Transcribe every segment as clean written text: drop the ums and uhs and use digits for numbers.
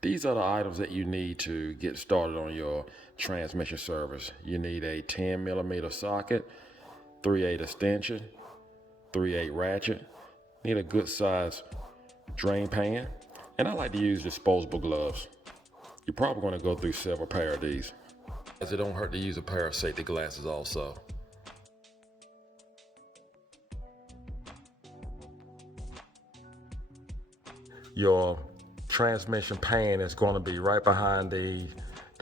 These are the items that you need to get started on your transmission service. You need a 10mm socket, 3/8 extension, 3/8 ratchet. Need a good size drain pan, and I like to use disposable gloves. You're probably going to go through several pair of these, as it don't hurt to use a pair of safety glasses also. Your transmission pan is going to be right behind the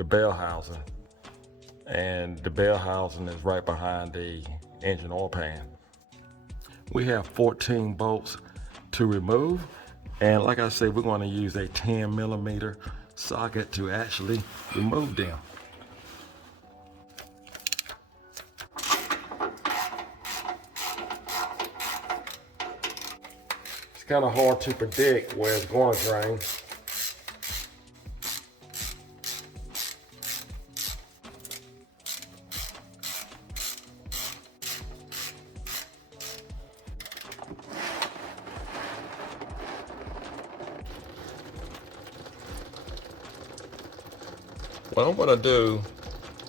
bell housing, and the bell housing is right behind the engine oil pan. We have 14 bolts to remove, and like I said, we're going to use a 10mm socket to actually remove them. It's kind of hard to predict where it's going to drain. What I'm gonna do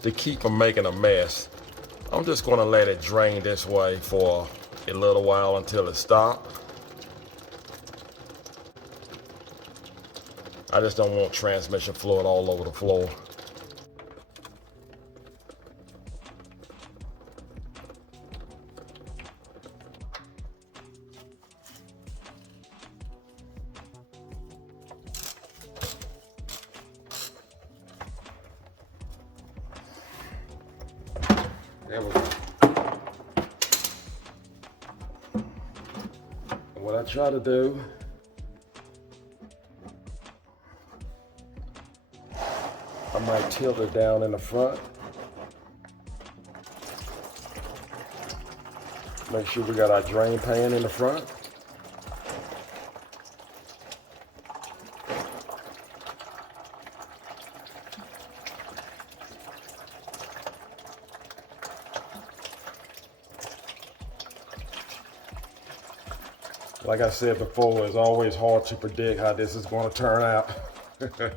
to keep from making a mess, I'm just gonna let it drain this way for a little while until it stops. I just don't want transmission fluid all over the floor. There we go. What I try to do, I might tilt it down in the front. Make sure we got our drain pan in the front. Like I said before, it's always hard to predict how this is going to turn out. There we go.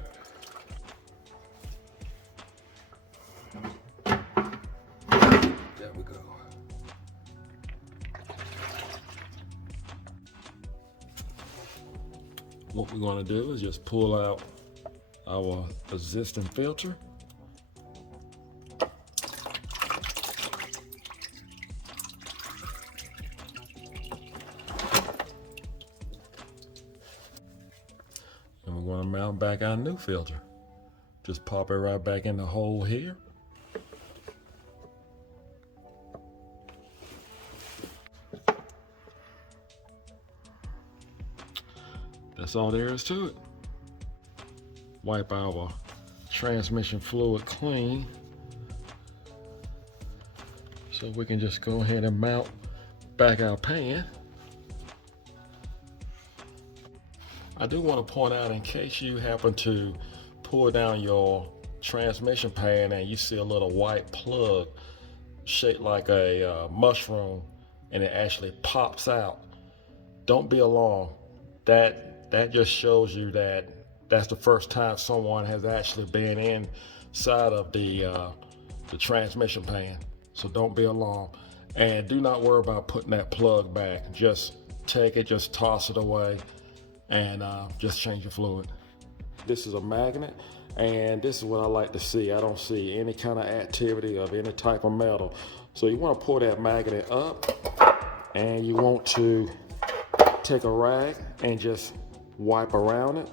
What we're going to do is just pull out our existing filter. And we're going to mount back our new filter. Just pop it right back in the hole here. That's all there is to it. Wipe our transmission fluid clean, so we can just go ahead and mount back our pan. I do want to point out, in case you happen to pull down your transmission pan and you see a little white plug shaped like a mushroom and it actually pops out, don't be alarmed. That just shows you that that's the first time someone has actually been inside of the transmission pan. So don't be alarmed, and do not worry about putting that plug back. Just take it, just toss it away, and just change your fluid. This is a magnet, and this is what I like to see. I don't see any kind of activity of any type of metal. So you want to pull that magnet up, and you want to take a rag and just wipe around it,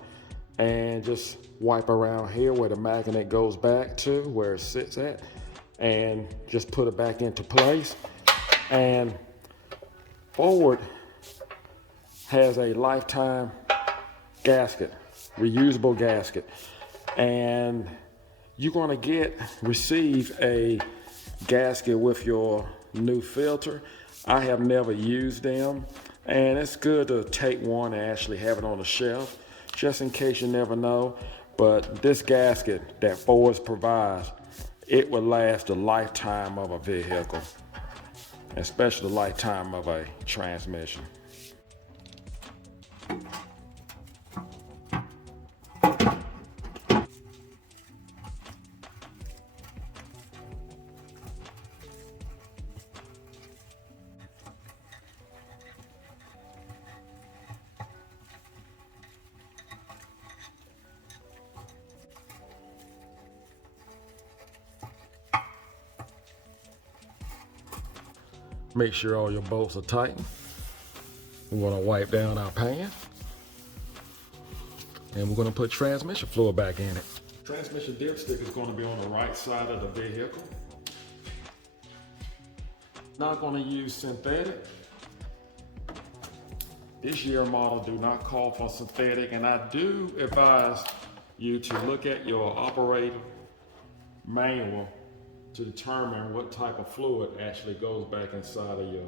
and just wipe around here where the magnet goes back to, where it sits at, and just put it back into place. And forward has a lifetime gasket, reusable gasket, and you're going to receive a gasket with your new filter. I have never used them, and it's good to take one and actually have it on the shelf, just in case you never know. But this gasket that Ford provides, it will last the lifetime of a vehicle, especially the lifetime of a transmission. Make sure all your bolts are tightened. We want to wipe down our pan. And we're going to put transmission fluid back in it. Transmission dipstick is going to be on the right side of the vehicle. Not going to use synthetic. This year model do not call for synthetic, and I do advise you to look at your operator manual to determine what type of fluid actually goes back inside of your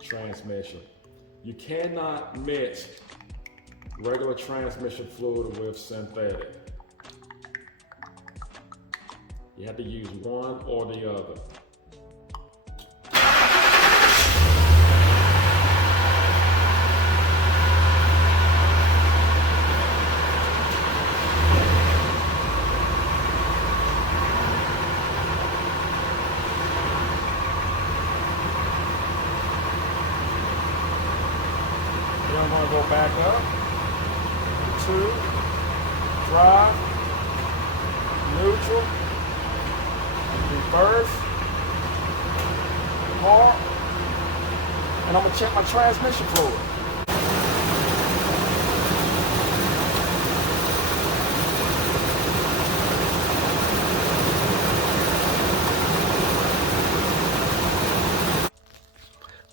transmission. You cannot mix regular transmission fluid with synthetic. You have to use one or the other. Then I'm going to go back up, 2, drive, neutral, reverse, park, and I'm going to check my transmission fluid.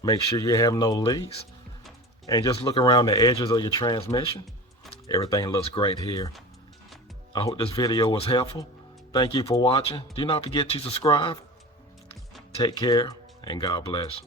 Make sure you have no leaks. And just look around the edges of your transmission. Everything looks great here. I hope this video was helpful. Thank you for watching. Do not forget to subscribe. Take care and God bless.